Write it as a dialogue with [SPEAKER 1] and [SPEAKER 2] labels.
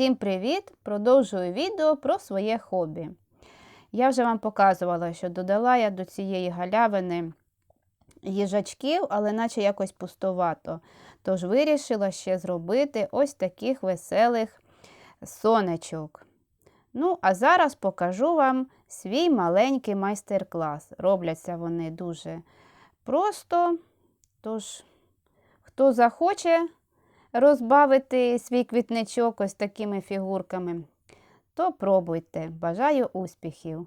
[SPEAKER 1] Всім привіт! Продовжую відео про своє хобі. Я вже вам показувала, що додала я до цієї галявини їжачків, але наче якось пустовато. Тож вирішила ще зробити ось таких веселих сонечок. Ну, а зараз покажу вам свій маленький майстер-клас. Робляться вони дуже просто. Тож, хто захоче розбавити свій квітничок ось такими фігурками, то пробуйте. Бажаю успіхів!